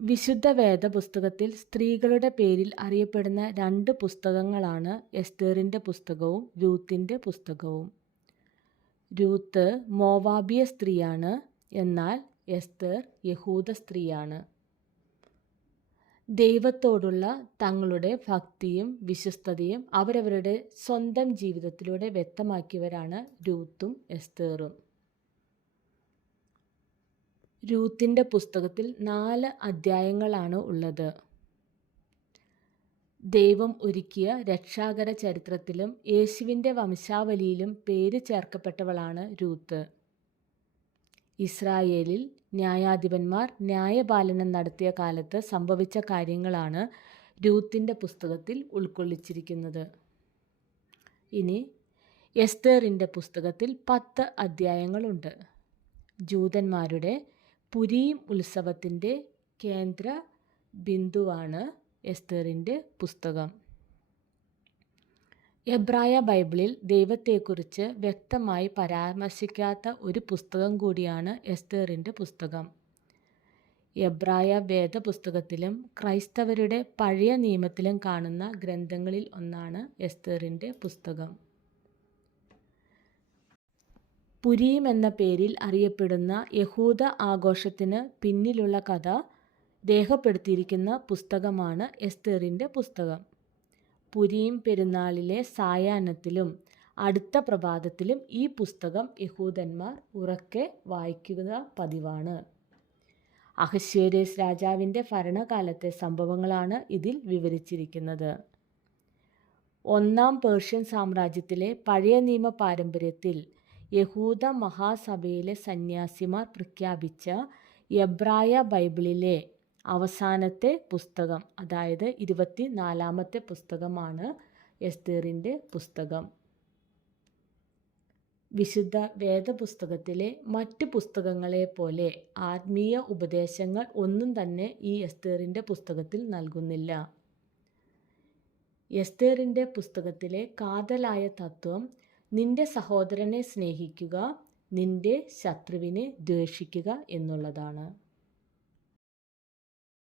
വിശുദ്ധ വേദപുസ്തകത്തിൽ സ്ത്രീകളുടെ പേരിൽ അറിയപ്പെടുന്ന 2 പുസ്തകങ്ങളാണ് എസ്തേറിൻ്റെ പുസ്തകവും രൂത്തിൻ്റെ പുസ്തകവും. രൂത്ത് മോവാബിയ സ്ത്രീയാണ്, എന്നാൽ എസ്തേർ യഹൂദ സ്ത്രീയാണ്. ദൈവത്തോടുള്ള തങ്ങളുടെ ഭക്തിയും വിശ്വസ്തതയും അവരവരുടെ സ്വന്തം ജീവിതത്തിലൂടെ വ്യക്തമാക്കിയവരാണ് രൂത്തും എസ്തേറും. രൂത്തിൻ്റെ പുസ്തകത്തിൽ 4 അധ്യായങ്ങളാണ് ഉള്ളത്. ദൈവം ഒരുക്കിയ രക്ഷാകര ചരിത്രത്തിലും യേശുവിൻ്റെ വംശാവലിയിലും പേര് ചേർക്കപ്പെട്ടവളാണ് രൂത്ത്. ഇസ്രായേലിൽ ന്യായാധിപന്മാർ ന്യായപാലനം നടത്തിയ കാലത്ത് സംഭവിച്ച കാര്യങ്ങളാണ് രൂത്തിൻ്റെ പുസ്തകത്തിൽ ഉൾക്കൊള്ളിച്ചിരിക്കുന്നത്. ഇനി എസ്തേറിൻ്റെ പുസ്തകത്തിൽ 10 അധ്യായങ്ങളുണ്ട്. ജൂതന്മാരുടെ പുരീം ഉത്സവത്തിൻ്റെ കേന്ദ്ര ബിന്ദുവാണ് എസ്തേറിൻ്റെ പുസ്തകം. എബ്രായ ബൈബിളിൽ ദൈവത്തെക്കുറിച്ച് വ്യക്തമായി പരാമർശിക്കാത്ത ഒരു പുസ്തകം കൂടിയാണ് എസ്തേറിൻ്റെ പുസ്തകം. എബ്രായ വേദപുസ്തകത്തിലും ക്രൈസ്തവരുടെ പഴയ നിയമത്തിലും കാണുന്ന ഗ്രന്ഥങ്ങളിൽ ഒന്നാണ് എസ്തേറിൻ്റെ പുസ്തകം. പുരീം എന്ന പേരിൽ അറിയപ്പെടുന്ന യഹൂദ ആഘോഷത്തിന് പിന്നിലുള്ള കഥ രേഖപ്പെടുത്തിയിരിക്കുന്ന പുസ്തകമാണ് എസ്തേറിൻ്റെ പുസ്തകം. പുരീം പെരുന്നാളിലെ സായാഹ്നത്തിലും അടുത്ത പ്രഭാതത്തിലും ഈ പുസ്തകം യഹൂദന്മാർ ഉറക്കെ വായിക്കുക പതിവാണ്. അഹശ്വേരോസ് രാജാവിൻ്റെ ഭരണകാലത്തെ സംഭവങ്ങളാണ് ഇതിൽ വിവരിച്ചിരിക്കുന്നത്. 1-ാം പേർഷ്യൻ സാമ്രാജ്യത്തിലെ പഴയ നിയമ പാരമ്പര്യത്തിൽ യഹൂദ മഹാസഭയിലെ സന്യാസിമാർ പ്രഖ്യാപിച്ച എബ്രായ ബൈബിളിലെ അവസാനത്തെ പുസ്തകം, അതായത് 24-ാമത്തെ പുസ്തകമാണ് എസ്തേറിൻ്റെ പുസ്തകം. വിശുദ്ധ വേദപുസ്തകത്തിലെ മറ്റു പുസ്തകങ്ങളെപ്പോലെ ആത്മീയ ഉപദേശങ്ങൾ ഒന്നും തന്നെ ഈ എസ്തേറിൻ്റെ പുസ്തകത്തിൽ നൽകുന്നില്ല. എസ്തേറിൻ്റെ പുസ്തകത്തിലെ കാതലായ തത്വം നിന്റെ സഹോദരനെ സ്നേഹിക്കുക, നിന്റെ ശത്രുവിനെ ദ്വേഷിക്കുക എന്നുള്ളതാണ്.